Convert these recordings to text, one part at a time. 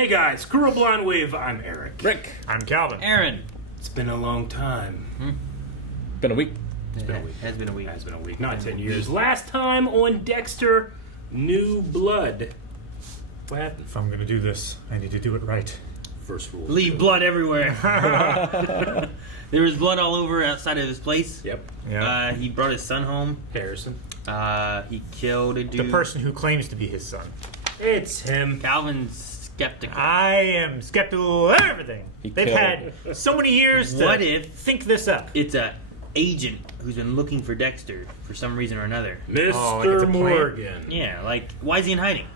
Hey guys, Cruel Blonde Wave, I'm Eric. Rick. I'm Calvin. Aaron. It's been a long time. Been a week. It's been a week. Has been a week. Has been a week, not 10 years. Last time on Dexter, New Blood. What happened? If I'm going to do this, I need to do it right. First rule. Leave blood everywhere. There was blood all over outside of his place. Yep. Yeah. He brought his son home. Harrison. He killed a dude. The person who claims to be his son. It's him. Calvin's skeptical. I am skeptical of everything. They've had so many years to What if- think this up. It's a agent who's been looking for Dexter for some reason or another. Mr. like it's a plan. Morgan. Yeah, like, why is he in hiding?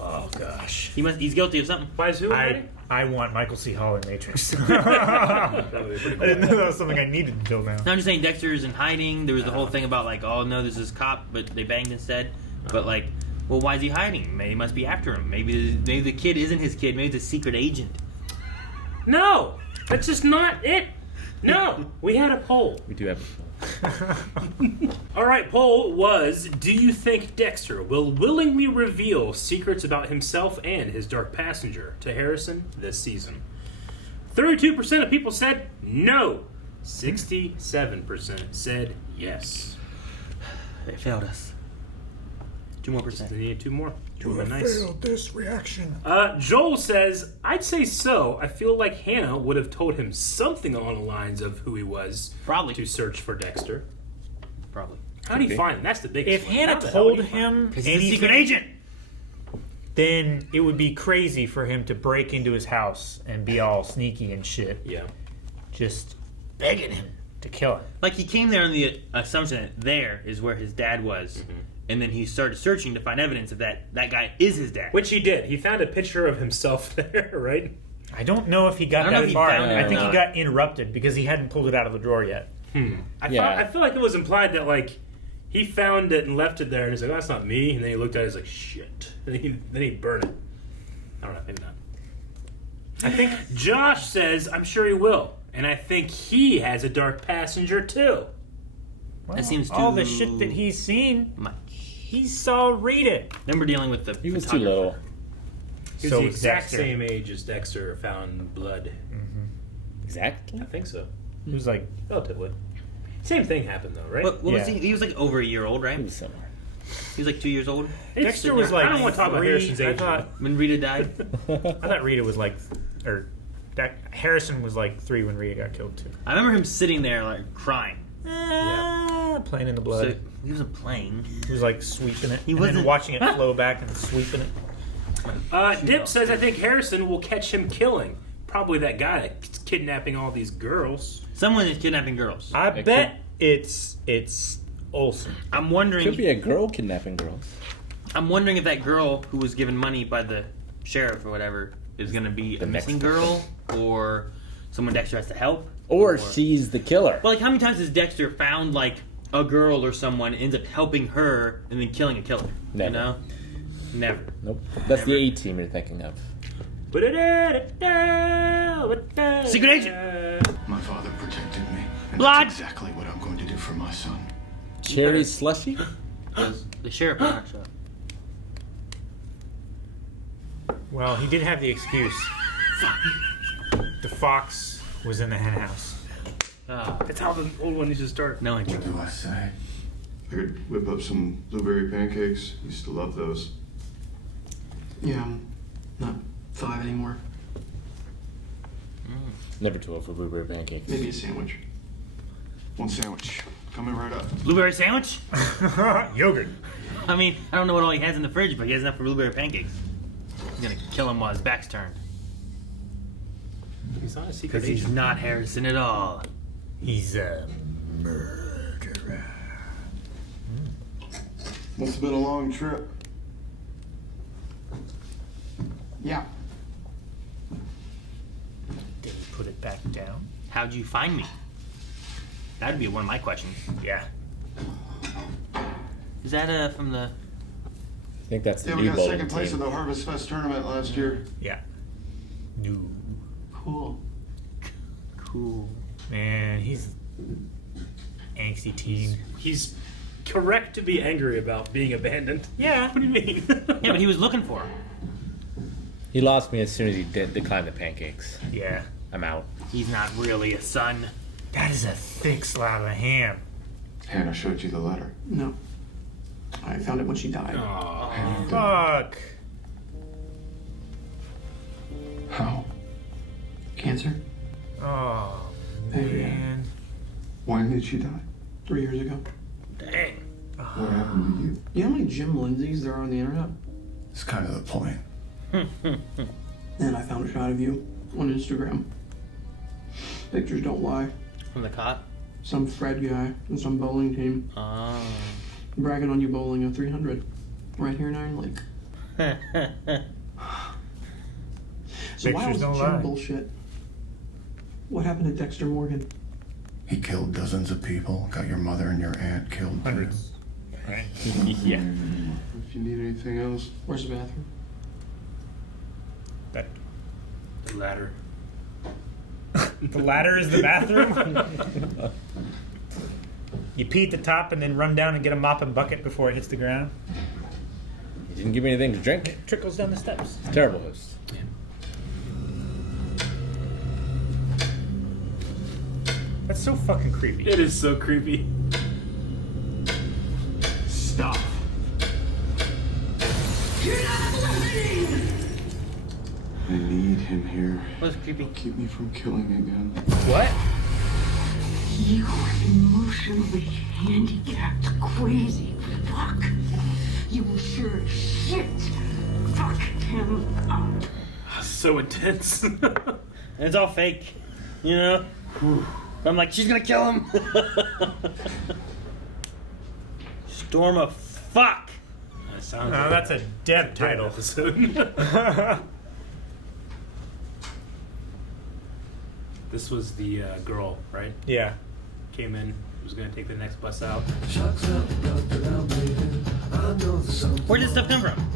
Oh, gosh. He's guilty of something. Why is who I hiding? want Michael C. Hall in Matrix. That would be pretty I cool. didn't know that was something I needed until now. No, I'm just saying Dexter is in hiding. There was the whole thing about, like, oh, no, there's this cop, but they banged instead. But, like, well, why is he hiding? Maybe he must be after him. Maybe the kid isn't his kid. Maybe it's a secret agent. No! That's just not it! No! We had a poll. We do have a phone. Alright, poll was, do you think Dexter will willingly reveal secrets about himself and his dark passenger to Harrison this season? 32% of people said no. 67% said yes. They failed us. 2 more They percent. need 2 more. You Ooh, have nice. failed this reaction. Joel says, I'd say so. I feel like Hannah would have told him something along the lines of who he was Probably. to search for Dexter. Probably. How do you find him? That's the biggest If one. Hannah How the hell told do you find him Because he's a anything, secret agent. then it would be crazy for him to break into his house and be all sneaky and shit. Yeah. Just begging him to kill him. Like, he came there on the assumption that there is where his dad was. And then he started searching to find evidence of that guy is his dad. Which he did. He found a picture of himself there, right? I don't know if he got I don't know that if he far. found it I or think he not. got interrupted because he hadn't pulled it out of the drawer yet. I feel like it was implied that, like, he found it and left it there, and he's like, oh, that's not me. And then he looked at it and he's like, shit. And then he burned it. I don't know, maybe not. I think Josh says, I'm sure he will. And I think he has a dark passenger, too. Well, That seems all too the shit that he's seen. much. He saw Rita. Then we're dealing with the He was too photographer. little. He's So the is exact Dexter. same age as Dexter found blood. Exactly. I think so. He was like, Relatively. Same thing happened, though, right? What was Yeah. he? He was like over a year old, right? He was similar. He was like 2 years old Dexter was like I don't want to talk about 3. Harrison's age. I thought when Rita died. I thought Rita was like, or Harrison was like 3 when Rita got killed too. I remember him sitting there like crying. Playing in the blood. So he wasn't playing. He was like sweeping it. He and then wasn't- watching it flow back and sweeping it. Dip says, I think Harrison will catch him killing. Probably that guy that's kidnapping all these girls. Someone is kidnapping girls. I It bet it's Olsen. I'm wondering. Could be a girl kidnapping girls. I'm wondering if that girl who was given money by the sheriff or whatever is going to be a The next missing girl or someone Dexter has to help. Or she's the killer. Well, like, how many times has Dexter found, like, a girl or someone, ends up helping her, and then killing a killer? Never. You know? Never. Nope. That's the Never. A-team you're thinking of. Secret agent! My father protected me, and Blood! that's exactly what I'm going to do for my son. Cherry slushy? The sheriff will not show up. Well, he did have the excuse. The fox was in the hen house. That's how the old one used to start. No What intro. do I say? I could whip up some blueberry pancakes. Used to love those. Yeah, I'm not 5 anymore. Never too old for blueberry pancakes. Maybe a sandwich. One sandwich. Coming right up. Blueberry sandwich? Yogurt. I mean, I don't know what all he has in the fridge, but he has enough for blueberry pancakes. He's gonna kill him while his back's turned. He's not a secret Because he's agent. not Harrison at all. He's a murderer. Must have been a long trip. Yeah. Did he put it back down? How'd you find me? That'd be one of my questions. Yeah. Is that from the... I think that's the Yeah, we new got bowling second place team. at the Harvest Fest tournament last year. Yeah. No. Cool. Cool. Man, he's angsty teen. He's correct to be angry about being abandoned. Yeah. What do you mean? Yeah, but he was looking for him. He lost me as soon as he did decline the pancakes. Yeah. I'm out. He's not really a son. That is a thick slab of ham. Hannah showed you the letter. No. I found it when she died. Aw. Fuck. How? Cancer? Oh, Hey, man. When did she die? 3 years ago. Dang. What happened to you? You know how many Jim Lindsays there are on the internet? It's kind of the point. And I found a shot of you on Instagram. Pictures don't lie. From the cop? Some Fred guy and some bowling team Oh. bragging on you bowling a 300 right here in Iron Lake. So why Pictures was don't Jim lie. bullshit? What happened to Dexter Morgan? He killed dozens of people, got your mother and your aunt killed. Hundreds. Right? Yeah. If you need anything else, Where's the bathroom? That, The ladder. the ladder is the bathroom? You pee at the top and then run down and get a mop and bucket before it hits the ground? He didn't give me anything to drink. It trickles down the steps. It's terrible host. That's so fucking creepy. It is so creepy. Stop. I need him here. What's creepy? Keep me from killing again. What? You're emotionally handicapped, crazy fuck. You will sure as shit fuck him up. So intense. And it's all fake. You know? I'm like, she's gonna kill him. Storm of fuck. That sounds No, like that's a dead a title. episode. This was the girl, right? Yeah. Came in, was gonna take the next bus out. Where did this stuff come from?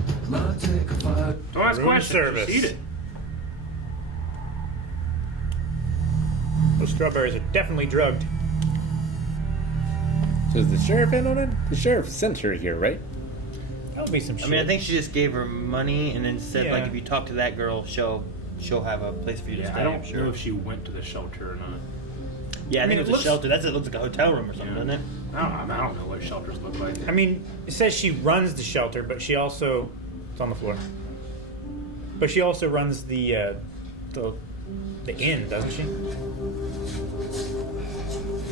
Don't ask Room questions. service. Just eat it. Those strawberries are definitely drugged. So is the sheriff in on it? The sheriff sent her here, right? That would be some shit. I mean, I think she just gave her money and then said, like, Yeah. if you talk to that girl, she'll have a place for you to Yeah, stay. I don't I'm sure. know if she went to the shelter or not. Yeah, I think it it's a looks- shelter. It looks like a hotel room or something, doesn't it? I don't know what shelters look like. I mean, it says she runs the shelter, but she also it's on the floor. But she also runs the inn, doesn't she?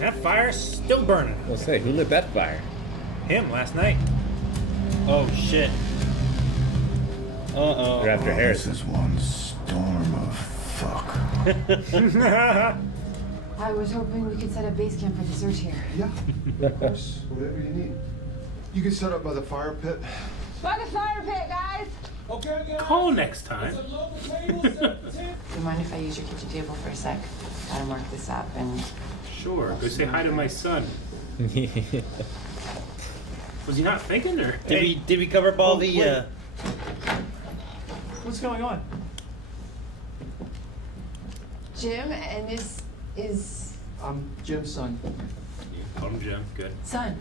That fire's still burning. We'll say, who lit that fire? Him last night. Oh shit. Uh-oh. They're after Harrison. This is one storm of fuck. I was hoping we could set up base camp for the search here. Yeah, of course. Whatever you need. You can set up by the fire pit. By the fire pit, guys! Call next time. Do you mind if I use your kitchen table for a sec? Gotta mark this up and... Sure. Go say hi to my son. Was he not thinking or? Did we cover up all the What's going on? Jim and his I'm Jim's son. Call him Jim. Good. son.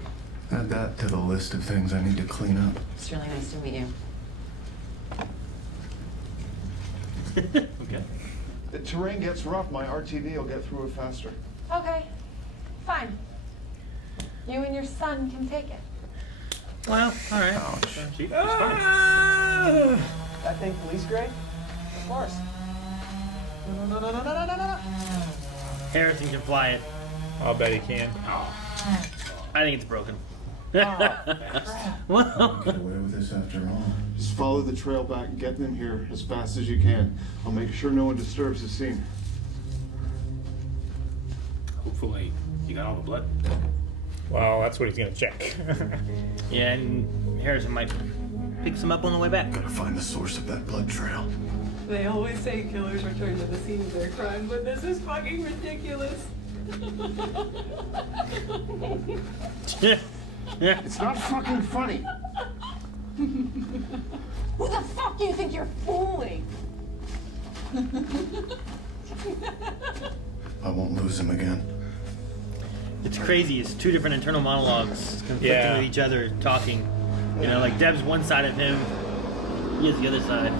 Add that to the list of things I need to clean up. It's really nice to meet you. Okay. The terrain gets rough, my RTV will get through it faster. Okay, fine. You and your son can take it. Well, alright. Ouch. Gee, it's fine. That thing police grade? Of course. No. Harrison can fly it. I'll bet he can. I think it's broken. Well, get away with this after all. Just follow the trail back and get them here as fast as you can. I'll make sure no one disturbs the scene. Hopefully, you got all the blood. Well, that's what he's gonna check. Yeah, and Harrison might pick some up on the way back. Gotta find the source of that blood trail. They always say killers return to the scene of their crime, but this is fucking ridiculous. It's not fucking funny. Who the fuck do you think you're fooling? I won't lose him again. It's crazy. It's two different internal monologues conflicting Yeah. with each other, talking. You know, like Deb's one side of him, he is the other side.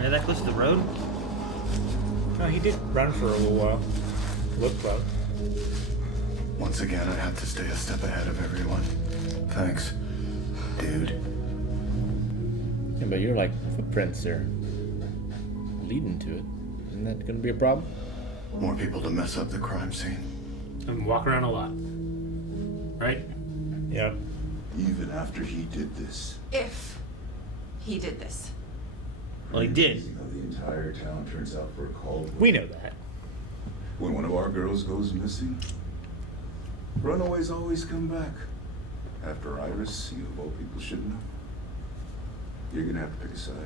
Man, they're that close to the road? No, he did run for a little while. Looked close. Once again, I have to stay a step ahead of everyone. Thanks, dude. Yeah, but you're like footprints are leading to it. Isn't that gonna be a problem? More people to mess up the crime scene. I'm walking around a lot. Right? Yep. Even after he did this. If he did this. Well, he did. The entire town turns out for a call. We know that. When one of our girls goes missing, runaways always come back. After Iris, you of all people should know. You're gonna have to pick a side.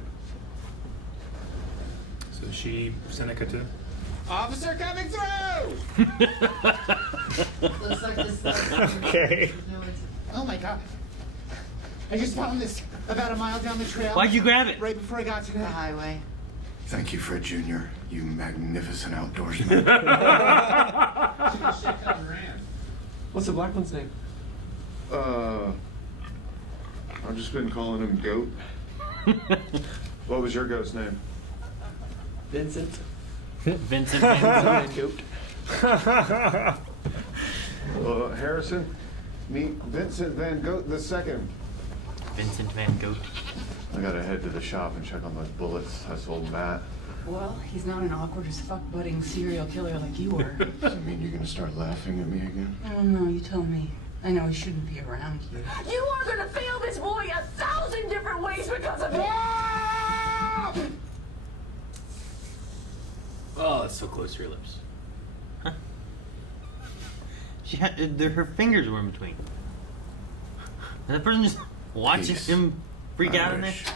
So she Seneca too? Officer coming through! Looks like this. Okay. Oh my god. I just found this about a mile down the trail. Why'd you grab it? Right before I got to The the highway. Thank you, Fred Jr., you magnificent outdoorsman. What's the black one's name? I've just been calling him Goat. What was your goat's name? Vincent. Vincent. Goat. Harrison, meet Vincent Van Goat II. Vincent Van Gogh. I gotta head to the shop and check on those bullets I sold Matt. Well, he's not an awkward as fuck budding serial killer like you were. Does that mean you're gonna start laughing at me again? I don't know, you tell me. I know he shouldn't be around you. You are gonna fail this boy 1,000 different ways because of him! Oh, that's so close to your lips. She had her fingers were in between. And the person just watching Peace. him freak out in there. wish.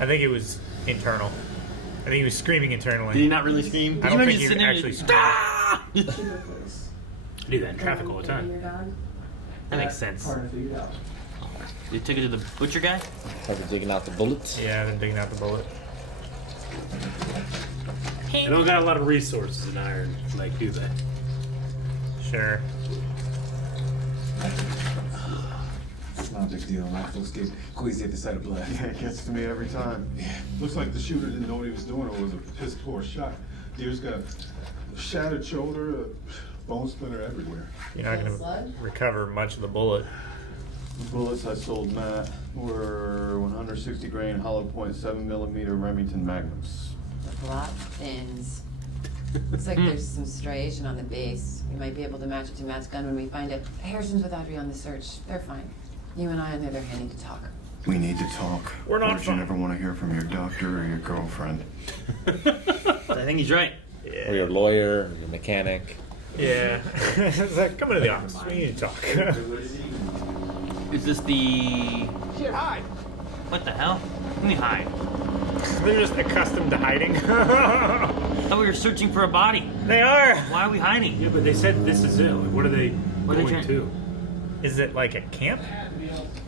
I think it was internal. I think he was screaming internally. Did he not really scream? I don't Did think you he remember just sitting actually there screamed. I do that in traffic all the time. That makes sense. Part I figured out. You took it to the butcher guy? Probably digging out the bullets. Yeah, they're digging out the bullet. They don't got a lot of resources in Iron, like, do they? Sure. It's not a big deal. My folks get queasy at the sight of blood. Yeah, it gets to me every time. Looks like the shooter didn't know what he was doing or was a piss poor shot. Deer's got a shattered shoulder, a bone splinter everywhere. You're not going to recover much of the bullet. The bullets I sold Matt were 160 grain hollow point 7mm Remington Magnums. The plot thins. Looks like there's some striation on the base. We might be able to match it to Matt's gun when we find it. Harrison's with Audrey on the search. They're fine. You and I, on the other hand, need to talk. We need to talk. We're not Don't you fine. never want to hear from your doctor or your girlfriend? I think he's right. Or your lawyer, or your mechanic. Yeah. It's like, come into the office. We need to talk. Is this the... Shit, hide! What the hell? Let me hide. They're just accustomed to hiding. I thought we were searching for a body. They are. Why are we hiding? Yeah, but they said this is it. Like, what are they What are they going trying- to? Is it like a camp?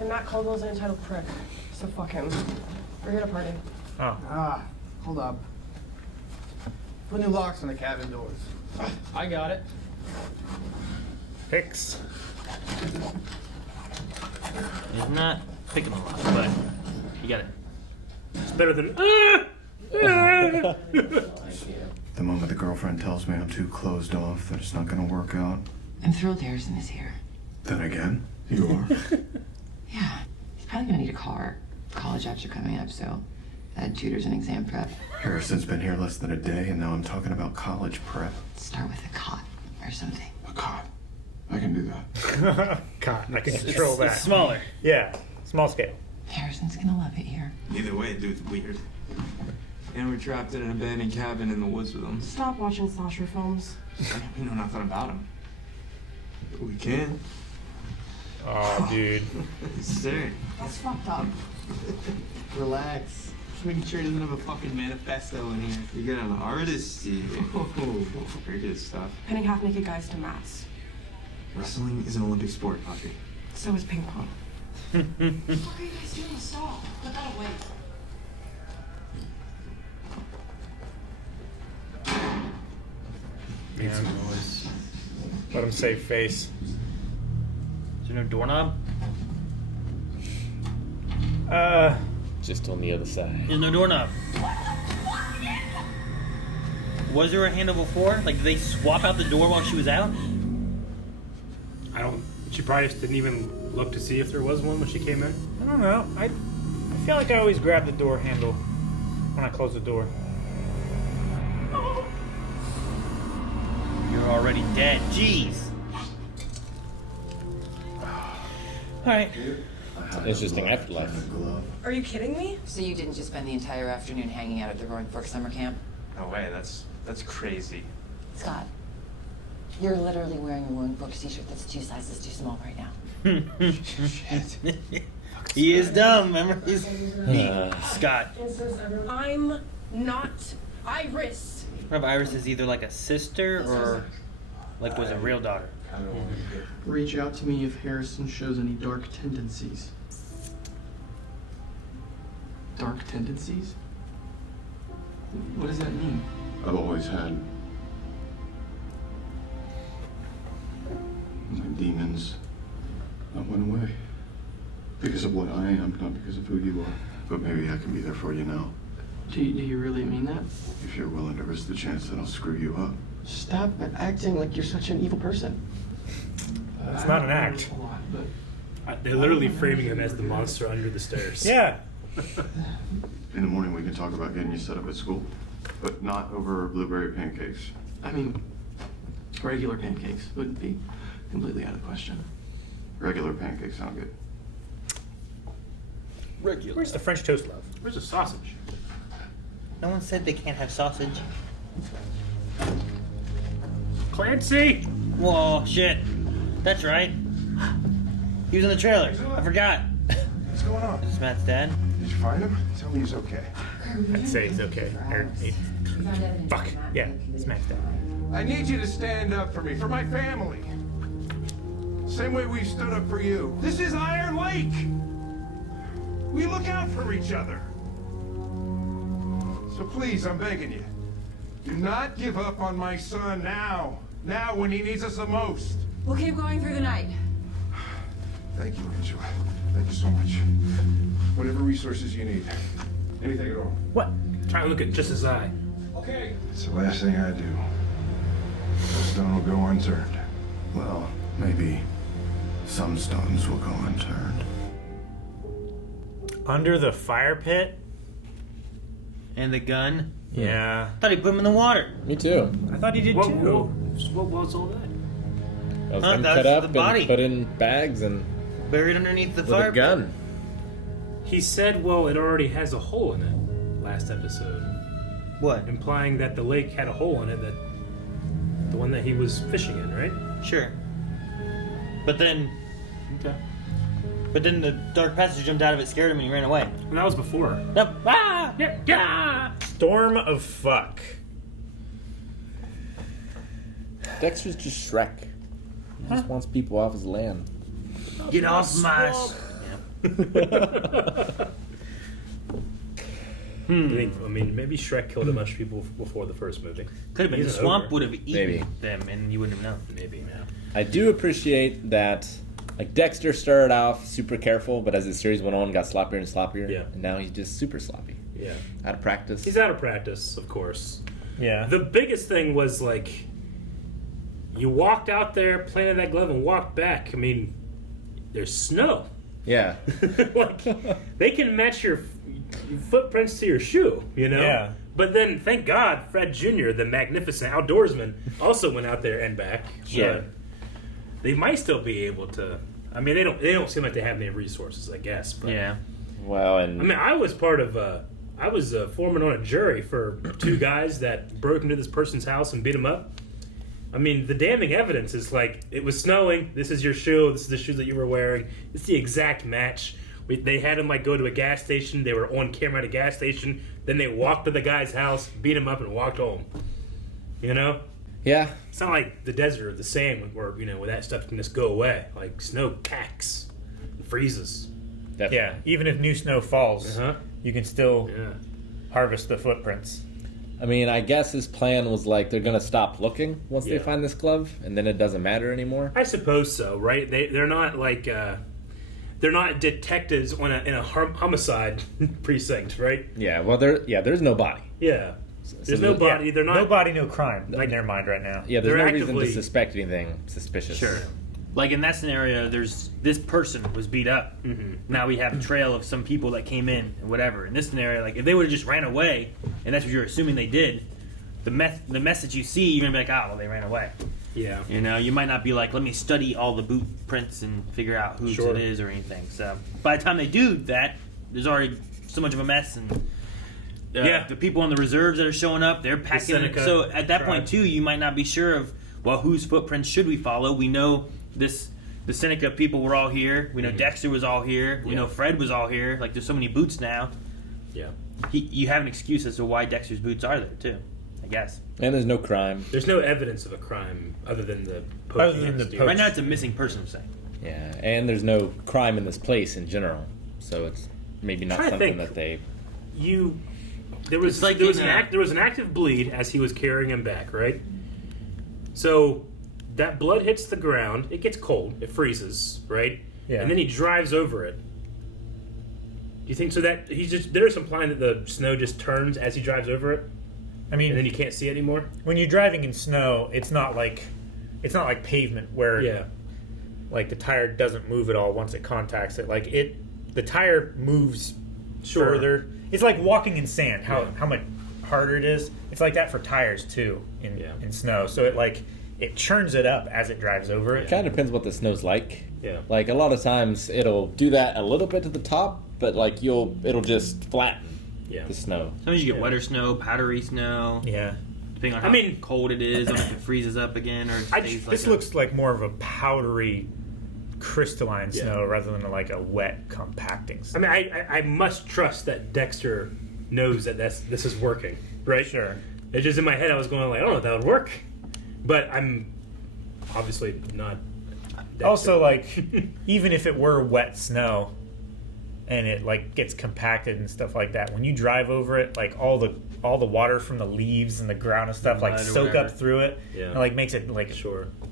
And Matt Caldwell's an entitled prick. So fuck him. We're here to party. Oh. Ah, hold up. Put new locks on the cabin doors. I got it. Picks. He's not picking a lot, but you got it. It's better than. The moment the girlfriend tells me I'm too closed off, that it's not going to work out, I'm thrilled Harrison is here. then again, you are. Yeah. He's probably gonna need a car. College apps are coming up, so add tutors and exam prep. Harrison's been here less than a day, and now I'm talking about college prep. Start with a cot or something. A cop. I can do that. God, I can control that. It's smaller. Yeah. Small scale. Harrison's gonna love it here. Either way, dude's weird. And we're trapped in an abandoned cabin in the woods with him. Stop watching slasher films. We know nothing about him. We can. Oh, dude. Sir. That's fucked up. Relax. Just making sure he doesn't have a fucking manifesto in here. You got an artist here. Oh, very good stuff. Pinning half-naked guys to mats. Wrestling is an Olympic sport, Audrey. So is ping pong. What are you guys doing? Stop. Put that away. Made some noise. Let him save face. Is there no doorknob? Just on the other side. There's no doorknob. Was there a handle before? Like, did they swap out the door while she was out? I don't. She probably just didn't even look to see if there was one when she came in. I don't know. I feel like I always grab the door handle when I close the door. You're already dead. Jeez. Alright. Interesting afterlife. Are you kidding me? So you didn't just spend the entire afternoon hanging out at the Roaring Fork summer camp? No way, that's crazy. Scott, you're literally wearing a Roaring Fork t-shirt that's 2 sizes too small right now. Shit. He is dumb, remember? He's Scott. I'm not Iris. Remember, Iris is either like a sister or like was a real daughter. Reach out to me if Harrison shows any dark tendencies. Dark tendencies? What does that mean? I've always had my demons. I went away because of what I am, not because of who you are. But maybe I can be there for you now. Do you really mean that? If you're willing to risk the chance that I'll screw you up. Stop acting like you're such an evil person. It's not an act. A lot, but They're literally framing him as the monster under the stairs. Yeah. In the morning, we can talk about getting you set up at school, but not over blueberry pancakes. I mean, regular pancakes wouldn't be completely out of the question. Regular pancakes sound good. Regular. Where's the French toast loaf? Where's the sausage? No one said they can't have sausage. Clancy! Whoa, shit. That's right. He was in the trailer. I forgot. What's going on? Is this Matt's dad? Did you find him? Tell me he's okay. I'd say he's okay. Fuck. Yeah, it's Matt's dad. I need you to stand up for me, for my family. Same way we've stood up for you. This is Iron Lake. We look out for each other. So please, I'm begging you, do not give up on my son now. Now, when he needs us the most. We'll keep going through the night. Thank you, Angela. Thank you so much. Whatever resources you need. Anything at all. What? Try to look at just his eye. Okay. It's the last thing I do. No stone will go unturned. Well, maybe some stones will go unturned. Under the fire pit? And the gun? Yeah. I thought he put him in the water. Me too. I thought he did What, too. what was all that? That was Huh, them that's cut up the and body. put in bags and Buried underneath the with fire a gun. He said, well, it already has a hole in it last episode. What? Implying that the lake had a hole in it, that the one that he was fishing in, right? Sure. But then Okay. the dark passage jumped out of it, scared him, and he ran away. And that was before. Nope. Ah! Yeah. Storm of fuck. Dexter's just Shrek. He just wants people off his land. Get off my... I mean, maybe Shrek killed a bunch of people before the first movie. Could have been. The He's swamp over. would have eaten Maybe. them, and you wouldn't have known. Maybe, yeah. I do appreciate that, like, Dexter started off super careful, but as the series went on, got sloppier and sloppier. Yeah. And now he's just super sloppy. Yeah. Out of practice. He's out of practice, of course. Yeah. The biggest thing was, like, you walked out there, planted that glove, and walked back. I mean, there's snow. Yeah. Like, they can match your footprints to your shoe, you know? Yeah. But then, thank God, Fred Jr., the magnificent outdoorsman, also went out there and back. Sure. But they might still be able to. I mean, they don't seem like they have any resources, I guess. But, Yeah. Well, and I mean, I was part of. I was foreman on a jury for 2 guys that broke into this person's house and beat him up. I mean, the damning evidence is like, it was snowing. This is your shoe. This is the shoe that you were wearing. It's the exact match. They had him like go to a gas station. They were on camera at a gas station. Then they walked to the guy's house, beat him up, and walked home. You know? yeah, It's not like the desert or the sand where, you know, where that stuff can just go away. Like, snow packs and freezes. definitely. Yeah. Even if new snow falls, Uh-huh. you can still Yeah. harvest the footprints. I mean, I guess his plan was like they're gonna stop looking once they Yeah. find this glove, and then it doesn't matter anymore. I suppose so, right? They're not like they're not detectives in a homicide precinct, right? Yeah. Well, there's no body. Yeah. There's no body. They're not. No body, no crime in their mind right now. Yeah, there's They're no reason actively- to suspect anything suspicious. Sure. Like in that scenario, there's this person was beat up. Mm-hmm. Now we have a trail of some people that came in and whatever. In this scenario, like if they would have just ran away, and that's what you're assuming they did, the mess that you see, you're gonna be like, well, they ran away. Yeah. You know, you might not be like, let me study all the boot prints and figure out whose Sure. it is or anything. So by the time they do that, there's already so much of a mess, and the people on the reserves that are showing up, they're packing. Seneca So at that tribe. point too, you might not be sure of whose footprints should we follow. We know the Seneca people were all here. We know Dexter was all here. We know Fred was all here. Like there's so many boots now. Yeah. You have an excuse as to why Dexter's boots are there too, I guess. And there's no crime. There's no evidence of a crime other than the Right now it's a missing person thing. Yeah, and there's no crime in this place in general, so it's maybe not Trying to something think. that they. There was It's like there was in there was an active bleed as he was carrying him back, right? So that blood hits the ground. It gets cold. It freezes, right? Yeah. And then he drives over it. Do you think so? That he's just there's implying that the snow just turns as he drives over it, I mean, and then you can't see it anymore. when you're driving in snow, it's not like pavement where Yeah. like the tire doesn't move at all once it contacts it. Like the tire moves further. It's like walking in sand. How much harder it is. It's like that for tires too in snow. So it churns it up as it drives over it. It kind of depends what the snow's like. Yeah. Like a lot of times it'll do that a little bit to the top, but like it'll just flatten the snow. Sometimes you get wetter snow, powdery snow. Yeah. Depending on how cold it is, or if it freezes up again, or stays This looks like more of a powdery, crystalline snow rather than like a wet compacting snow. I mean, I must trust that Dexter knows that this is working, right? Sure. It's just in my head I was going like, I don't know if that would work, but I'm obviously not. Dexter. Also, like, even if it were wet snow and it like gets compacted and stuff like that, when you drive over it, like all the water from the leaves and the ground and stuff like Mud or soak whatever. up through it, and like makes it like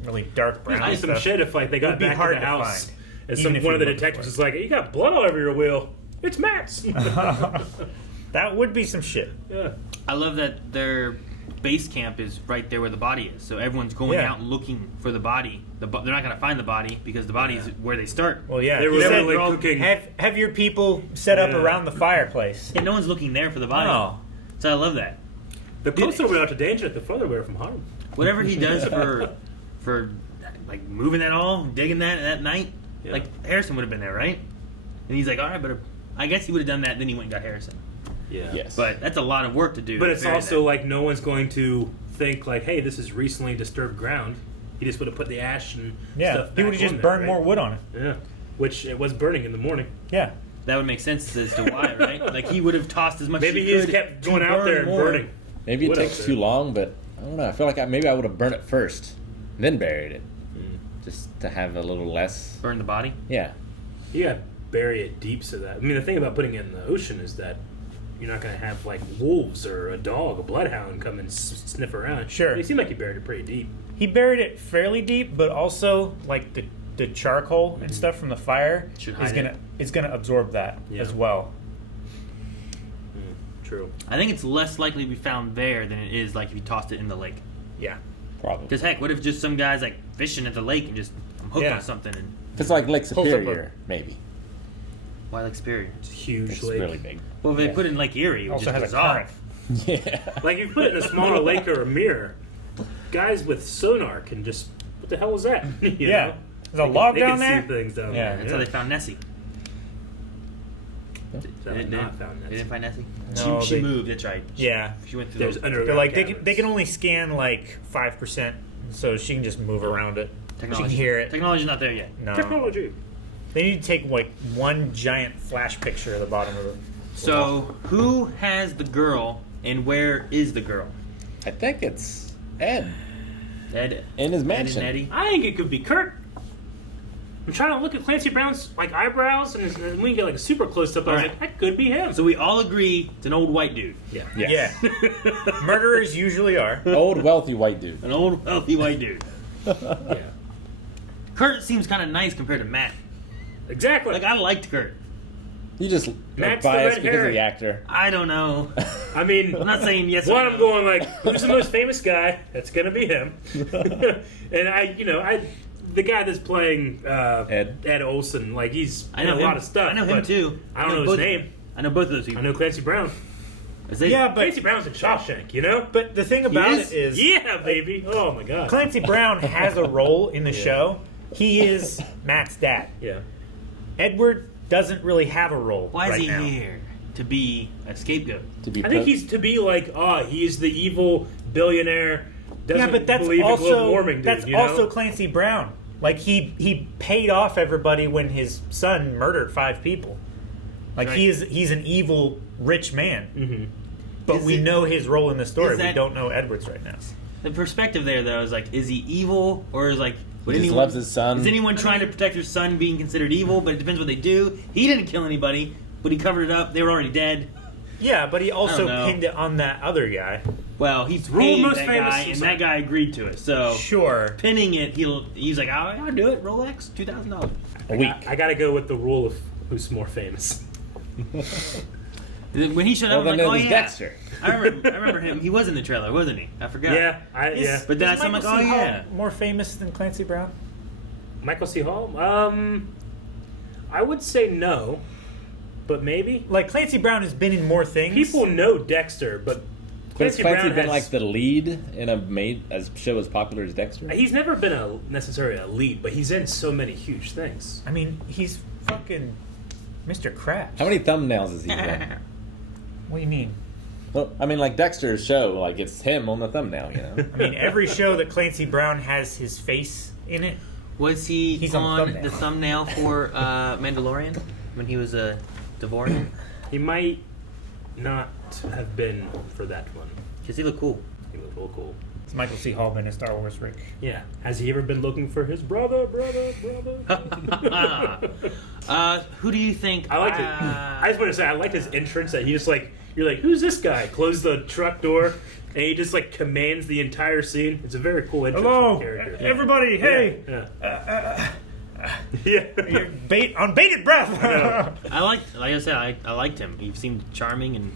really dark brown. There'd be some stuff. shit if like they got It'd be back hard to the to house find, and even if one you of the looked detectives for is like, "You got blood all over your wheel. It's Matt's." That would be some shit. Yeah. I love that their base camp is right there where the body is, so everyone's going Yeah. out looking for the body. They're not going to find the body because the body is where they start. Well, yeah, They were you said literally cooking. Have your people set up around the fireplace. Yeah, no one's looking there for the body. No. So I love that. The closer we're out to danger, the further we're from harm. Whatever he does for like moving that all, digging that night, like Harrison would have been there, right? And he's like, all right, but I guess he would have done that. Then he went and got Harrison. Yeah. Yes. But that's a lot of work to do. But to it's bury also that. like no one's going to think like, "Hey, this is recently disturbed ground." He just would have put the ash and stuff. He would have just burned more wood on it. Yeah, which it was burning in the morning. Yeah. That would make sense as to why, right? Like he would have tossed as much. Maybe as he he just could kept to going out burn there and more. burning. Maybe it What takes else too there? long, but I don't know. I feel like maybe I would have burned it first, then buried it, just to have a little less. Burn the body. Yeah. You got to bury it deep so that. I mean, the thing about putting it in the ocean is that you're not going to have like wolves or a dog, a bloodhound come and sniff around. Sure. It seemed like he buried it pretty deep. He buried it fairly deep, but also like the charcoal and stuff from the fire Should is hide gonna absorb that as well. True. I think it's less likely to be found there than it is like if you tossed it in the lake. Yeah. Probably. Because heck, what if just some guys like fishing at the lake and just I'm hooked on something and If it's like Lake Pulls up Superior, maybe. why Lake Superior? It's a huge It's lake. really big. Well, if they put it in Lake Erie, it would Also just has a dissolve. current. Yeah. Like if you put it in a smaller lake or a mirror, guys with sonar can just. What the hell was that? You Yeah. know? There's a log they down can there. see things down Yeah. there. That's how they found Nessie. They They not found They Nessie. didn't find Nessie. No, she they- moved. That's right. Yeah. She went through There's the underground They're like caverns. they can only scan like 5%, so she can just move around it. She technology. can hear it. Technology's not there yet. No. Technology. They need to take like one giant flash picture of the bottom of it. So who has the girl and where is the girl? I think it's Ed Ed. in his Ed mansion. and Eddie. I think it could be Kurt. I'm trying to look at Clancy Brown's like eyebrows, and we can get like a super close up. I was Alright. like, that could be him. So we all agree it's an old white dude. Yeah. Yes. Yeah. Murderers usually are. Old wealthy white dude. An old wealthy white dude. Yeah. Kurt seems kind of nice compared to Matt. Exactly. Like I liked Kurt. You just Matt's biased the red because of herring. the actor. I don't know. I mean, I'm not saying yes. one, or I'm no. going like, who's the most famous guy? That's gonna be him. And the guy that's playing Ed Olsen, like he's I in know a him. lot of stuff. I know him but too. I don't know both his of them. name. I know both of those people. I know Clancy Brown. Yeah, but Clancy Brown's in Shawshank, you know? But the thing about it is, yeah, baby. Oh my god. Clancy Brown has a role in the show. He is Matt's dad. Yeah. Edward doesn't really have a role. Why is right he now. here? To be a scapegoat. To I think he's to be like, he's the evil billionaire. Doesn't Yeah, but that's believe in global also warming, dude, that's you know? also Clancy Brown. Like he paid off everybody when his son murdered 5 people. Like Right. he's an evil rich man. Mm-hmm. But Is we it- know his role in the story. is We that- don't know Edward's right now. The perspective there, though, is like, is he evil or is like? Would He just loves his son. Is anyone trying to protect their son being considered evil? But it depends what they do. He didn't kill anybody, but he covered it up. They were already dead. Yeah, but he also I don't know. pinned it on that other guy. Well, he's Rule paid most that famous guy, and society. that guy agreed to it. So Sure. pinning it, he's like, I'll do it. Rolex, $2,000 a week. I gotta go with the rule of who's more famous. When he showed up, Well, I'm then like, it oh was yeah. Dexter. I remember him. He was in the trailer, wasn't he? I forgot. Yeah, But then I Is saw him like, Michael oh C. Hall yeah. more famous than Clancy Brown? Michael C. Hall? I would say no, but maybe. Like Clancy Brown has been in more things. People know Dexter, but But has Clancy Clancy Brown been has, like the lead in a show as popular as Dexter? He's never been necessarily a lead, but he's in so many huge things. I mean, he's fucking Mr. Krabs. How many thumbnails has he done? What do you mean? Well, I mean, like Dexter's show, like it's him on the thumbnail, you know. I mean, every show that Clancy Brown has his face in it. Was he He's on on the thumbnail for Mandalorian when he was a Devorian? He might not have been for that one. Because he looked cool. He looked real cool. It's Michael C. Hall been in Star Wars, Rick. Yeah. Has he ever been looking for his brother? Who do you think? I liked it. I just want to say, I liked his entrance. That he just like, you're like, who's this guy? Close the truck door, and he just like commands the entire scene. It's a very cool entrance. Hello, for the character. everybody. Hey. Yeah. Yeah. You're on bated breath. like I said, I liked him. He seemed charming and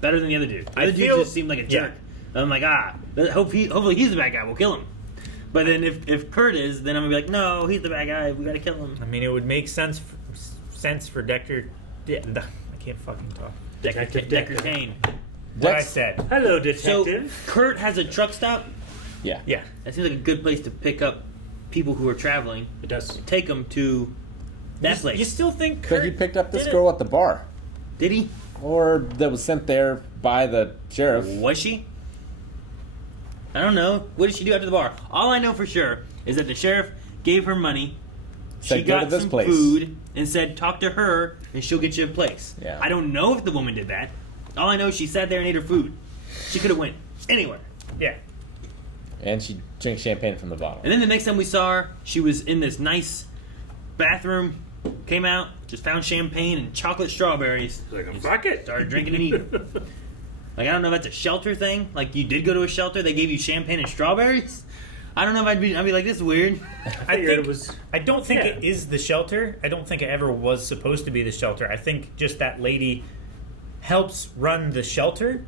better than the other dude. The other dude feel- just seemed like a jerk. I'm like, hopefully he's the bad guy. We'll kill him. But then if Kurt is, then I'm gonna be like, no, he's the bad guy. We gotta kill him. I mean, it would make sense for Dexter. I can't fucking talk. Decker Kane. What I said. Hello, So detective. Kurt has a truck stop. Yeah. Yeah. That seems like a good place to pick up people who are traveling. It does. Take them to that place. You still think But Kurt he picked up this did it? girl at the bar, Did he? or that was sent there by the sheriff. Was she? I don't know. What did she do after the bar? All I know for sure is that the sheriff gave her money. Said, She "Go to got this some place." food and said, "Talk to her, and she'll get you a place." Yeah. I don't know if the woman did that. All I know is she sat there and ate her food. She could have went anywhere. Yeah. And she drinks champagne from the bottle. And then the next time we saw her, she was in this nice bathroom. Came out, just found champagne and chocolate strawberries. Like, fuck it. Started drinking and eating. Like, I don't know if that's a shelter thing. Like, you did go to a shelter, they gave you champagne and strawberries. I don't know if I'd be like, this is weird. I don't think it is the shelter. I don't think it ever was supposed to be the shelter. I think just that lady helps run the shelter,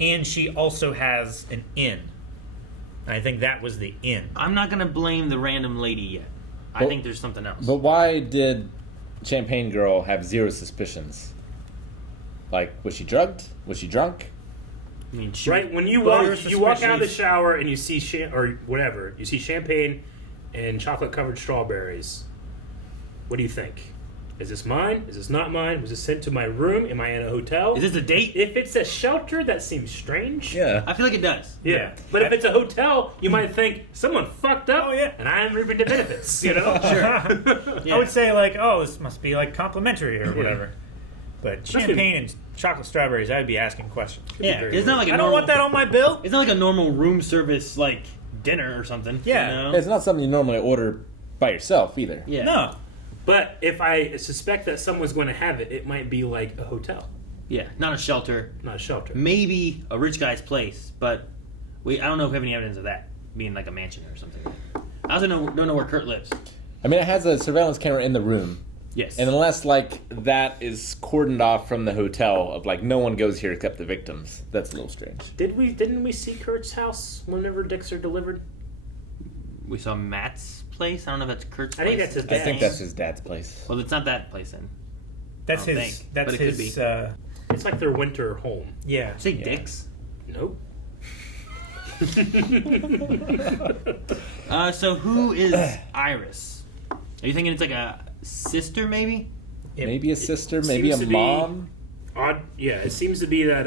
and she also has an inn. I think that was the inn. I'm not gonna blame the random lady yet. I But- think there's something else. But why did Champagne Girl have zero suspicions? Like, was she drugged? Was she drunk? I mean, Right when you Well, walk out of the shower and you see or whatever, you see champagne and chocolate covered strawberries. What do you think? Is this mine? Is this not mine? Was this sent to my room? Am I in a hotel? Is this a date? If it's a shelter, that seems strange. Yeah. I feel like it does. Yeah. But if it's a hotel, you might think someone fucked up and I'm reaping the benefits, you know? I would say like, oh, this must be like complimentary or whatever. But champagne and chocolate strawberries, I'd be asking questions. Yeah, it's not like a I normal, don't want that on my bill. It's not like a normal room service like dinner or something. Yeah. you know? It's not something you normally order by yourself either. Yeah. No. But if I suspect that someone's going to have it, it might be like a hotel, Yeah, not a shelter. not a shelter. Maybe a rich guy's place, but I don't know if we have any evidence of that being like a mansion or something. I also don't know where Kurt lives. I mean, it has a surveillance camera in the room, Yes. And unless, like, that is cordoned off from the hotel of, like, no one goes here except the victims. That's a little strange. Didn't we see Kurt's house whenever Dexter delivered? We saw Matt's place. I don't know if that's Kurt's place. I think that's his I dad's. think that's his dad's place. Well, it's not that place then. That's I don't his. think, That's but it could his. be. It's like their winter home. Yeah. Say Dick's. Nope. So who is Iris? Are you thinking it's like a sister, maybe? Maybe a sister, It maybe seems a to be mom. Odd. Yeah, it seems to be that.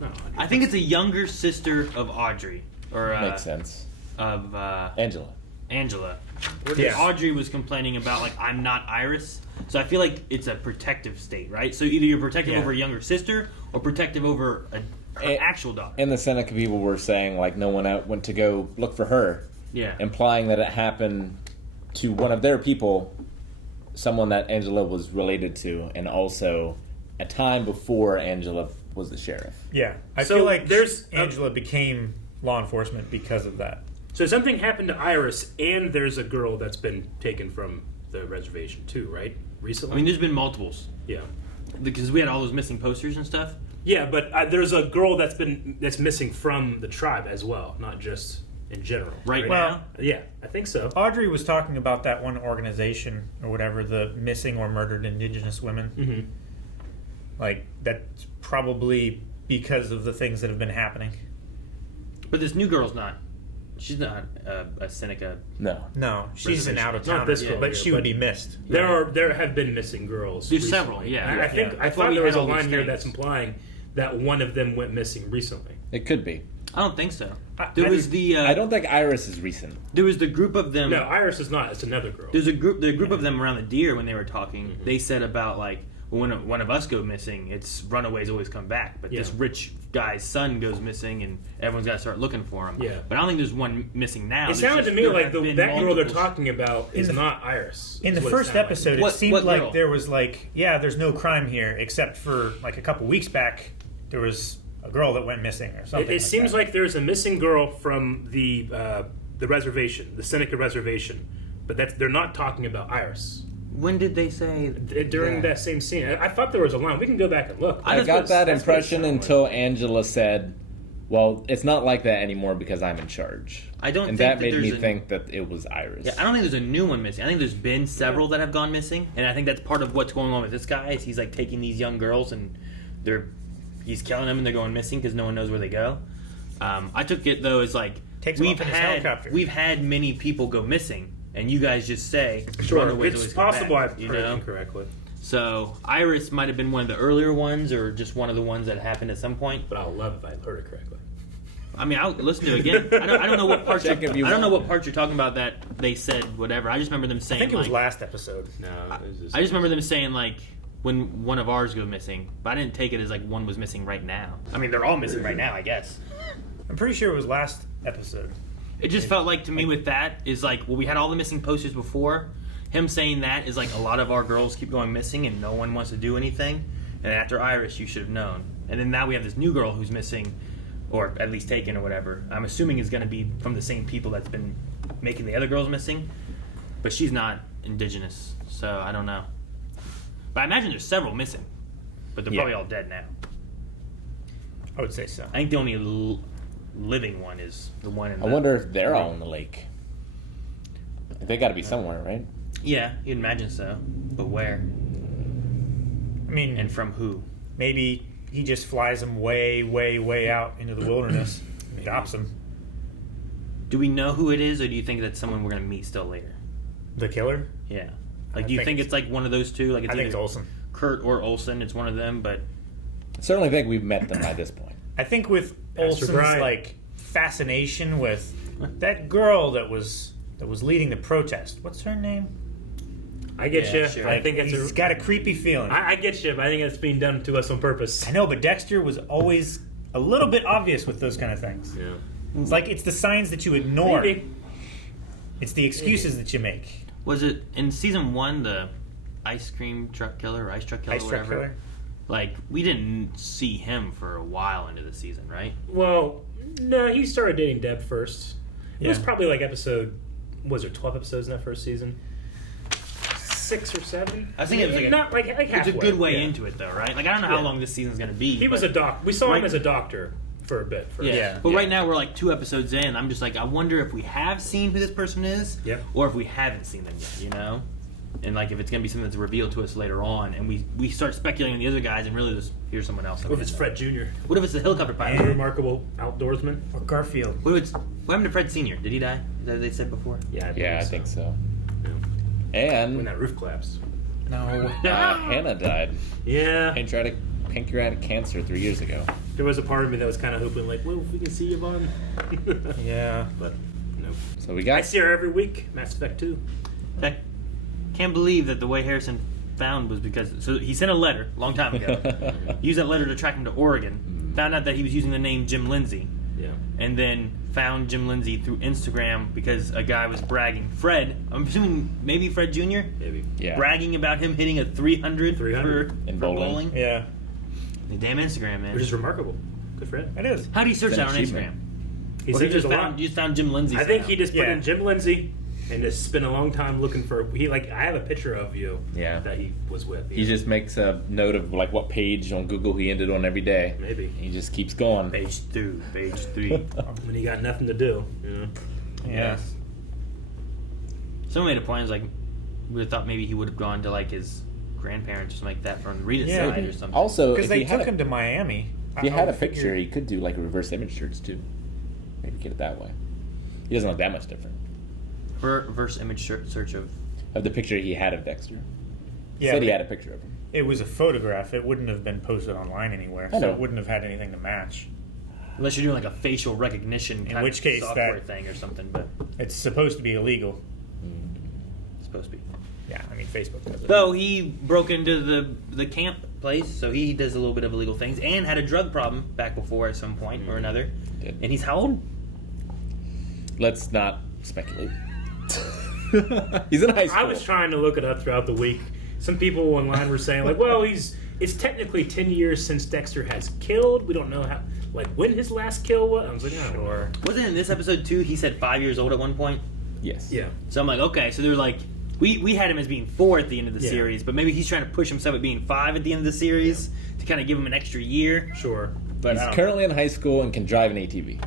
Not Audrey. I think it's a younger sister of Audrey, or Makes sense. of Angela. Yeah. Audrey was complaining about like I'm not Iris, so I feel like it's a protective state, right? So either you're protective over a younger sister or protective over her actual daughter. And the Seneca people were saying, like, no one out went to go look for her. Yeah. Implying that it happened to one of their people, someone that Angela was related to, and also a time before Angela was the sheriff. Yeah. I So feel like there's Angela became law enforcement because of that. So something happened to Iris, and there's a girl that's been taken from the reservation too, right? Recently. I mean, there's been multiples. Yeah. Because we had all those missing posters and stuff. Yeah, but there's a girl that's missing from the tribe as well, not just in general. Right Well, now? Yeah, I think so. Audrey was talking about that one organization or whatever, the missing or murdered indigenous women. Mm-hmm. Like, that's probably because of the things that have been happening. But this new girl's not. She's not a Seneca. No, she's an out of town, Not this girl but here, she would be missed. There have been missing girls. There's recently. several, yeah. I think Yeah. I That's why thought we there was had a all these line here things. that's implying that one of them went missing recently. It could be. I don't think so. I I don't think Iris is recent. There was the group of them. No, Iris is not. It's another girl. There's a group of them around the deer when they were talking. Mm-hmm. They said about like when one of us go missing, it's runaways always come back. But this rich guy's son goes missing, and everyone's got to start looking for him. Yeah. But I don't think there's one missing now. It There's sounded just- to me there like have that been girl they're multiples. talking about is not Iris. In the is what it first sounded like. episode, it What seemed girl? like there was like, there's no crime here, except for like a couple weeks back, there was a girl that went missing or something. It seems like there's a missing girl from the reservation, the Seneca reservation, but they're not talking about Iris. When did they say during that same scene? I thought there was a line. We can go back and look. I got that impression until Angela said, "Well, it's not like that anymore because I'm in charge." I don't and think that that made me there's a- think that it was Iris. Yeah, I don't think there's a new one missing. I think there's been several that have gone missing, and I think that's part of what's going on with this guy. Is he's like taking these young girls and he's killing them and they're going missing because no one knows where they go. I took it though as like Takes them up in his helicopter. we've had many people go missing, and you guys just say Sure, runaways it's always come possible back, I've you heard know? incorrectly. So Iris might have been one of the earlier ones, or just one of the ones that happened at some point. But I'll love if I heard it correctly. I mean, I'll listen to it again. I don't know what parts. I Check if you don't know want. what parts you're talking about that they said whatever. I just remember them I saying. think it was like, last episode. No, it was just, I just remember them saying like when one of ours go missing, but I didn't take it as like one was missing right now. I mean, they're all missing right now, I guess. I'm pretty sure it was last episode. It just felt like to me with that is like, well, we had all the missing posters before. Him saying that is like a lot of our girls keep going missing and no one wants to do anything. And after Iris, you should have known. And then now we have this new girl who's missing, or at least taken or whatever. I'm assuming is going to be from the same people that's been making the other girls missing. But she's not indigenous, so I don't know. But I imagine there's several missing. But they're probably all dead now. I would say so. I think the only living one is the one in I wonder if they're all in the lake. They got to be somewhere, right? Yeah, you'd imagine so. But where? I mean, And from who? maybe he just flies them way, way, way out into the wilderness, drops them. Do we know who it is, or do you think that's someone we're going to meet still later? The killer? Yeah. Like, I do you think think it's like one of those two? Like, it's I think either it's Olsen. Kurt or Olsen. It's one of them, but I certainly think we've met them by this point. I think with Pastor Olsen's Brian. like fascination with that girl that was leading the protest. What's her name? I get Yeah, you. sure. I think it's He's got a creepy feeling. I get you, but I think it's being done to us on purpose. I know, but Dexter was always a little bit obvious with those kind of things. Yeah. It's like it's the signs that you ignore. Maybe. It's the excuses that you make. was it in season 1 the ice truck killer, Ice truck whatever? killer. Like, we didn't see him for a while into the season, right? Well, no, he started dating Deb first. It was Yeah. probably like episode, was there 12 episodes in that first season? 6 or 7. I think it was like not like it's halfway. a good way yeah. into it though, right? Like I don't know how long this season's gonna be. He was a doc. We saw him as a doctor for a bit. First. Yeah. But right now we're like 2 episodes in. I'm just like, I wonder if we have seen who this person is, or if we haven't seen them yet. You know, and like if it's gonna be something that's revealed to us later on, and we start speculating on the other guys, and really just here's someone else. What if it's Fred Jr.? What if it's the helicopter pilot? Remarkable outdoorsman. Or Garfield. What happened to Fred Sr.? Did he die? Is that what they said before? Yeah, I think so. And when that roof collapsed. No. Hannah died. Yeah. Pancreatic cancer 3 years ago. There was a part of me that was kind of hoping, like, well, if we can see Yvonne. Yeah. But no. So we got. I see her every week. Mass Effect 2. I can't believe that the way Harrison found was because he sent a letter a long time ago. Used that letter to track him to Oregon. Found out that he was using the name Jim Lindsay. Yeah. And then found Jim Lindsay through Instagram because a guy was bragging. Fred, I'm assuming maybe Fred Jr. Maybe. Yeah. Bragging about him hitting a 300 for bowling. Yeah. The damn Instagram, man. Which is remarkable. Good for him. It is. How do you search It's an that on achievement. Instagram? He Or said just there's a lot. you just found Jim Lindsay. I think somehow? he just put in Jim Lindsay and just spent a long time looking for. I have a picture of you. Yeah. That he was with. He just makes a note of like what page on Google he ended on every day. Maybe. He just keeps going. Page 2, page 3. When he got nothing to do. Yes. Someone made a point. It was like we would have thought maybe he would have gone to like his grandparents or something like that from Rita's side or something. Also, Because if they he had took a- him to Miami. If you had a figured- picture, he could do like a reverse image search too. Maybe get it that way. He doesn't look that much different. Reverse image search of the picture he had of Dexter. He Yeah, said he but had a picture of him. It was a photograph. It wouldn't have been posted online anywhere, I so know. it wouldn't have had anything to match. unless you're doing like a facial recognition kind which of case software that- thing or something, but It's supposed to be illegal. it's supposed to be. Yeah, I mean Facebook does it. Though he broke into the camp place, so he does a little bit of illegal things and had a drug problem back before at some point or another. And he's how old? Let's not speculate. He's in high school. I was trying to look it up throughout the week. Some people online were saying, like, well, it's technically 10 years since Dexter has killed. We don't know how, like, when his last kill was. I was like, I don't know. Wasn't in this episode too? He said 5 years old at one point. Yes. Yeah. So I'm like, okay, so they're like, we had him as being 4 at the end of the Yeah. series, but maybe he's trying to push himself at being 5 at the end of the series to kind of give him an extra year. Sure. But He's I don't currently in high school and can drive an ATV.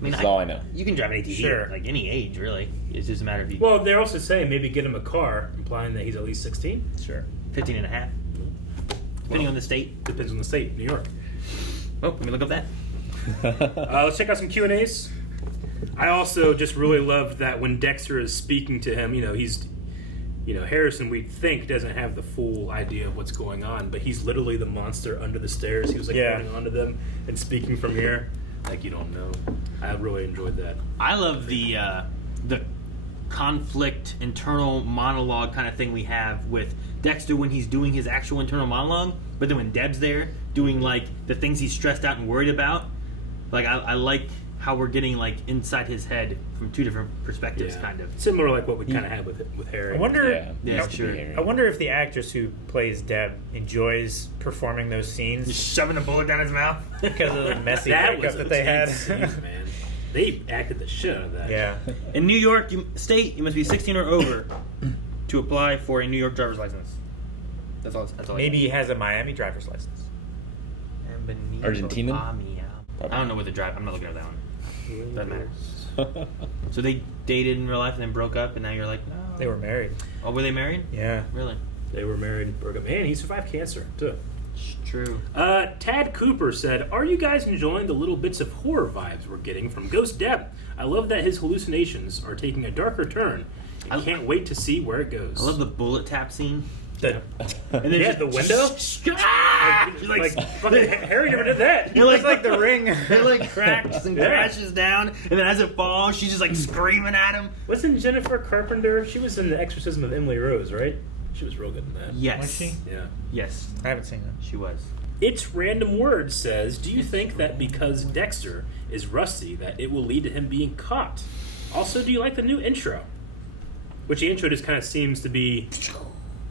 That's all I know. You can drive an ATV Sure. at like any age, really. It's just a matter of you. Well, they're also saying maybe get him a car, implying that he's at least 16. Sure. 15 and a half. Depending on the state. Depends on the state, New York. Oh, let me look up that. Let's check out some Q&As. I also just really loved that when Dexter is speaking to him, Harrison, we think, doesn't have the full idea of what's going on, but he's literally the monster under the stairs. He was like pointing onto them and speaking from here. Like, you don't know. I really enjoyed that. I love the conflict, internal monologue kind of thing we have with Dexter when he's doing his actual internal monologue, but then when Deb's there doing like the things he's stressed out and worried about, like I like how we're getting like inside his head from 2 different perspectives, kind of similar like what we kind of had with Harry. I wonder. sure. I wonder if the actress who plays Deb enjoys performing those scenes, just shoving a bullet down his mouth because of the messy That makeup was that they had. intense scene, man. They acted the shit out of that. Yeah. In New York State, you must be 16 or over to apply for a New York driver's license. That's all. Maybe he has a Miami driver's license. Argentinian? I don't know what the drive. I'm not looking at that one. Doesn't matter. So they dated in real life and then broke up, and now you're like, no. They were married. Oh, were they married? Yeah. Really? They were married and broke up. Man, he survived cancer, too. It's true. Tad Cooper said, "Are you guys enjoying the little bits of horror vibes we're getting from Ghost Deb? I love that his hallucinations are taking a darker turn. I can't wait to see where it goes." I love the bullet tap scene. And then just the window? like fucking Harry never did that. It looks like the ring. It like cracks and crashes down, and then as it falls, she's just like screaming at him. Wasn't Jennifer Carpenter? She was in The Exorcism of Emily Rose, right? She was real good in that. Yes. Was she? Yeah. Yes. I haven't seen that. She was. It's Random Word says, "Do you think that because Dexter is rusty that it will lead to him being caught? Also, do you like the new intro?" Which the intro just kind of seems to be,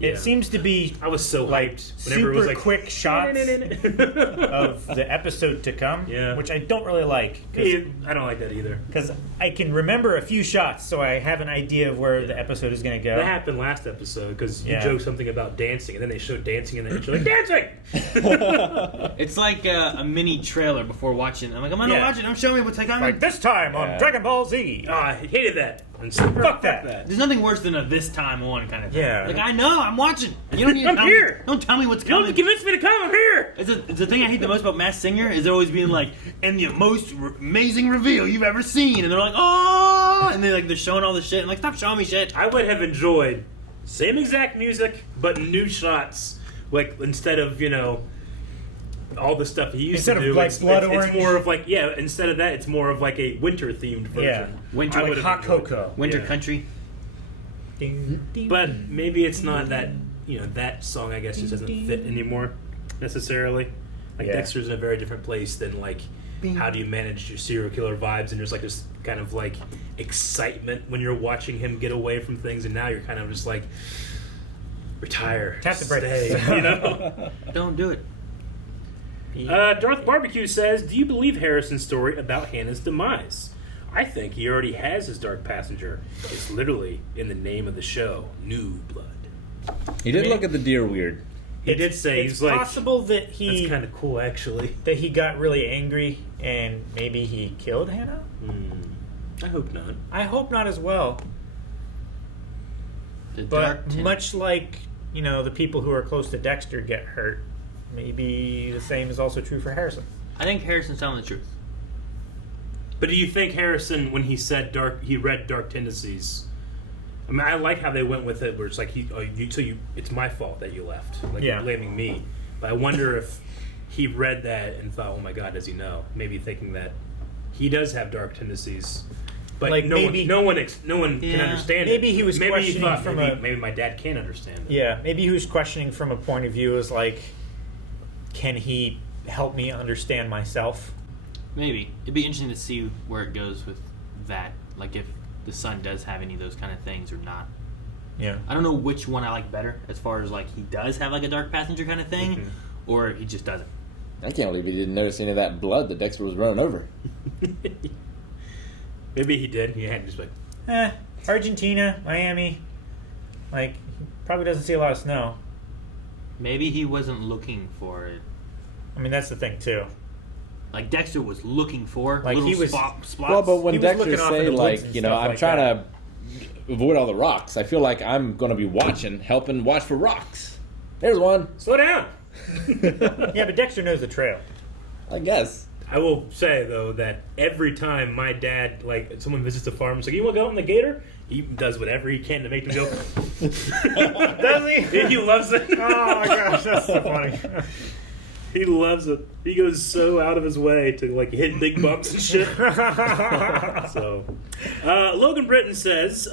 It seems to be I was so like hyped whenever it was super like quick shots of the episode to come, which I don't really like. I don't like that either. Because I can remember a few shots, so I have an idea of where the episode is going to go. That happened last episode because you joked something about dancing, and then they showed dancing, and then you're like, dancing! It's like a mini trailer before watching. I'm like, I'm going to watch it. I'm showing me what's like. Like this time on Dragon Ball Z. Oh, I hated that. Fuck that. There's nothing worse than a this time on kind of thing. Yeah. Like, I know, I'm watching. You don't need to I'm tell here. Me. Don't tell me what's You don't coming. have to convince me to come. I'm here. It's the thing I hate the most about Masked Singer is they're always being like, and the most amazing reveal you've ever seen. And they're like, oh! And they're showing all this shit. I'm like, stop showing me shit. I would have enjoyed same exact music, but new shots. Like, instead of, all the stuff he used to do. Instead of, Blood Orange? It's more of like, instead of that, it's more of like a winter-themed version. Yeah. Winter, like Hot Cocoa. Winter Country. Ding, ding. But maybe it's not that, that song, I guess, just doesn't fit anymore, necessarily. Like, Dexter's in a very different place than, like, how do you manage your serial killer vibes, and there's, like, this kind of, like, excitement when you're watching him get away from things, and now you're kind of just like, retire. Tap the brakes. Stay, Don't do it. Darth Barbecue says, do you believe Harrison's story about Hannah's demise? I think he already has his dark passenger. It's literally in the name of the show, New Blood. He did look at the deer weird. He did say, it's he's like, possible that he... that's kind of cool, actually. That he got really angry and maybe he killed Hannah? I hope not. I hope not as well. But much like, the people who are close to Dexter get hurt, maybe the same is also true for Harrison. I think Harrison's telling the truth. But do you think Harrison, when he said he read Dark Tendencies, I mean, I like how they went with it, where it's like, it's my fault that you left. Like, you're blaming me. But I wonder if he read that and thought, oh my God, does he know? Maybe thinking that he does have dark tendencies. But like no one can understand it. Maybe he was questioning maybe my dad can't understand it. Yeah, maybe he was questioning from a point of view as like, can he help me understand myself? Maybe. It'd be interesting to see where it goes with that. Like if the son does have any of those kind of things or not. Yeah. I don't know which one I like better as far as like he does have like a dark passenger kind of thing or he just doesn't. I can't believe he didn't notice any of that blood that Dexter was running over. Maybe he did. He had just like, Argentina, Miami. Like, he probably doesn't see a lot of snow. Maybe he wasn't looking for it. I mean, that's the thing, too. Like, Dexter was looking for like little he was, spots. Well, but when Dexter say, like, I'm trying to avoid all the rocks, I feel like I'm going to be helping watch for rocks. There's one. Slow down. Yeah, but Dexter knows the trail. I guess. I will say, though, that every time my dad, like, someone visits the farm, he's like, you want to go on the gator? He does whatever he can to make them go. Does he? Yeah, he loves it. Oh, my gosh, that's so funny. He loves it. He goes so out of his way to, like, hit big bumps and shit. So, Logan Britton says,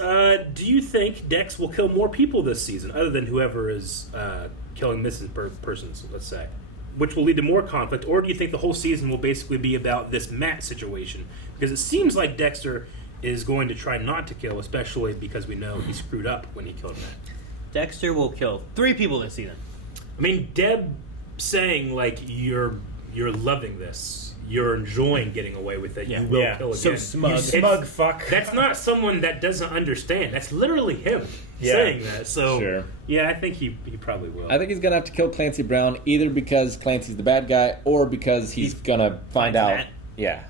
do you think Dex will kill more people this season, other than whoever is killing missing persons, let's say? Which will lead to more conflict, or do you think the whole season will basically be about this Matt situation? Because it seems like Dexter is going to try not to kill, especially because we know he screwed up when he killed Matt. Dexter will kill 3 people this season. I mean, Deb saying, like, you're loving this, you're enjoying getting away with it, you will kill again. So smug. You smug fuck. That's not someone that doesn't understand. That's literally him saying that. So, yeah, I think he probably will. I think he's going to have to kill Clancy Brown, either because Clancy's the bad guy, or because he's going to find out. Matt. Yeah.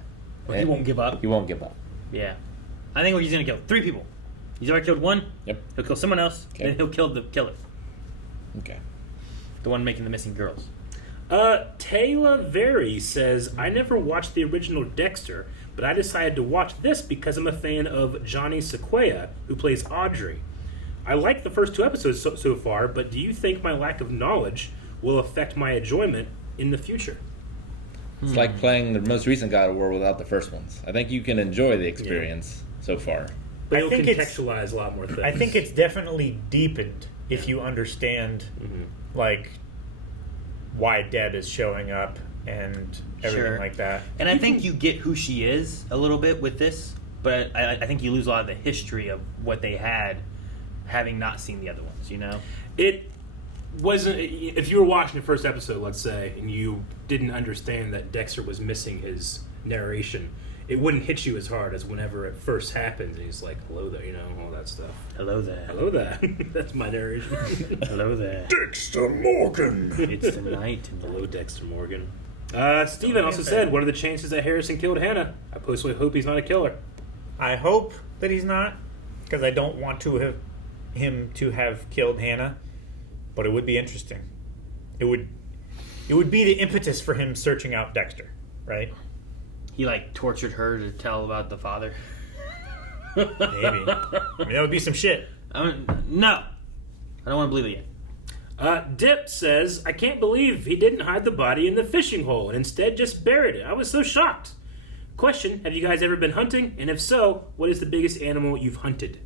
But he won't give up. He won't give up. Yeah. I think he's going to kill 3 people. He's already killed 1. Yep. He'll kill someone else, then he'll kill the killer. Okay. The one making the missing girls. Taylor Very says, I never watched the original Dexter, but I decided to watch this because I'm a fan of Johnny Sequoia, who plays Audrey. I like the first 2 episodes so far, but do you think my lack of knowledge will affect my enjoyment in the future? It's like playing the most recent God of War without the first ones. I think you can enjoy the experience so far. But I it'll think contextualize a lot more things. I think it's definitely deepened if you understand, like, why Deb is showing up and everything like that. And I think you get who she is a little bit with this, but I think you lose a lot of the history of what they had having not seen the other ones, you know? It wasn't. If you were watching the first episode, let's say, and you didn't understand that Dexter was missing his narration, it wouldn't hit you as hard as whenever it first happens. And he's like, "Hello there," all that stuff. Hello there. Hello there. That's my narration. Hello there. Dexter Morgan. It's tonight. Hello, Dexter Morgan. Steven also said, "What are the chances that Harrison killed Hannah? I personally hope he's not a killer." I hope that he's not, because I don't want him to have killed Hannah. But it would be interesting. It would be the impetus for him searching out Dexter, right? He tortured her to tell about the father. Maybe. I mean, that would be some shit. No, I don't want to believe it yet. Dip says, "I can't believe he didn't hide the body in the fishing hole and instead just buried it. I was so shocked. Question, have you guys ever been hunting? And if so, what is the biggest animal you've hunted?"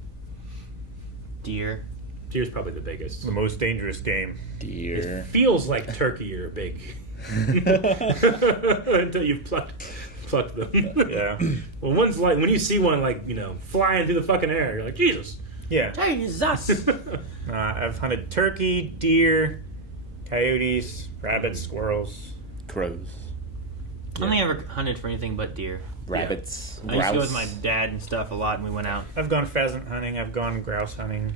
Deer. Deer's probably the biggest. The most dangerous game. Deer. It feels like turkey are big. Until you've plucked them. Yeah. Well, one's like, when you see one flying through the fucking air, you're like, Jesus. Yeah. Jesus. I've hunted turkey, deer, coyotes, rabbits, squirrels. Crows. I don't think I ever hunted for anything but deer. Rabbits. I used to go with my dad and stuff a lot, and we went out. I've gone pheasant hunting. I've gone grouse hunting.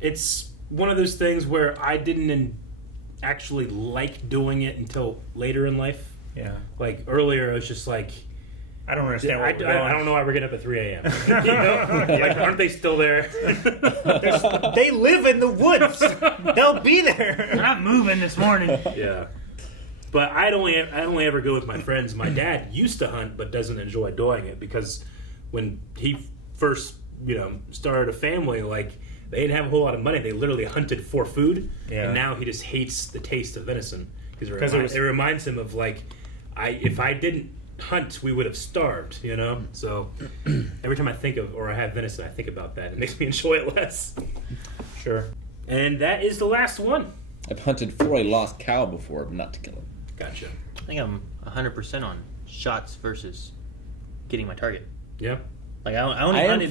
It's one of those things where I didn't actually like doing it until later in life. Yeah. Like earlier, I was just like, I don't understand I don't know why we're getting up at 3 a.m. Like, aren't they still there? They live in the woods. They'll be there. They're not moving this morning. Yeah. But I only ever go with my friends. My dad used to hunt, but doesn't enjoy doing it because when he first, started a family, they didn't have a whole lot of money. They literally hunted for food, and now he just hates the taste of venison because it reminds him of if I didn't hunt, we would have starved. So every time I think of or I have venison, I think about that. It makes me enjoy it less. Sure. And that is the last one. I've hunted for a lost cow before, but not to kill him. Gotcha. I think I'm 100% on shots versus getting my target. Yeah. I only hunted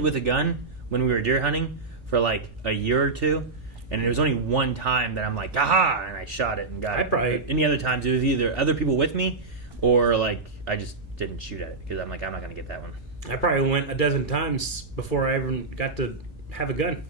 with a gun when we were deer hunting for a year or two, and there was only one time that I'm like, aha, and I shot it and got it. Any other times it was either other people with me or I just didn't shoot at it because I'm like, I'm not going to get that one. I probably went a dozen times before I even got to have a gun.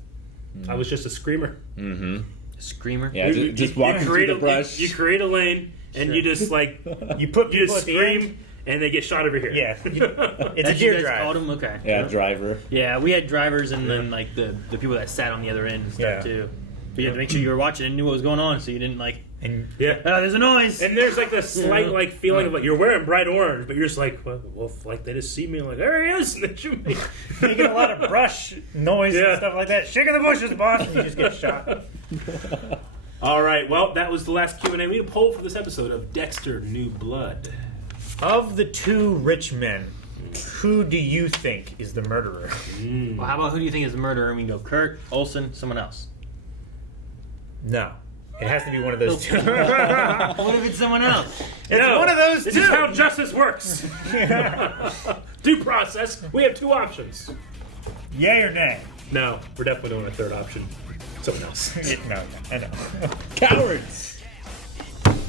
I was just a screamer. Mm-hmm. Screamer? Yeah, just walking through the brush. You create a lane, and you just you just scream, and they get shot over here. Yeah, it's a deer drive. Called them? Okay. Yeah, driver. Yeah, we had drivers, and then the people that sat on the other end and stuff too. But you had to make sure you were watching and knew what was going on, so you didn't And there's a noise. And there's the slight feeling of you're wearing bright orange, but you're just well, they just see me there he is, and they shoot me. You get a lot of brush noise and stuff like that. Shaking the bushes, boss, and you just get shot. All right, well, that was the last Q&A. We had a poll for this episode of Dexter New Blood. Of the two rich men, who do you think is the murderer? Well, how about who do you think is the murderer? We can go Kurt, Olsen, someone else. No. It has to be one of those two. What if it's someone else? It's one of those This two. is how justice works. Due process. We have two options. Yay or nay? No, we're definitely doing a third option. Someone else. No, I know. Cowards!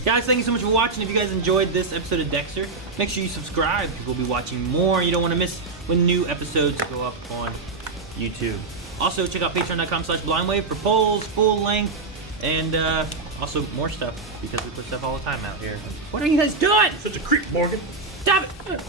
Guys, thank you so much for watching. If you guys enjoyed this episode of Dexter, make sure you subscribe. We'll be watching more. You don't want to miss when new episodes go up on YouTube. Also, check out patreon.com/blindwave for polls, full length, and also more stuff because we put stuff all the time out here. What are you guys doing? Such a creep, Morgan. Stop it!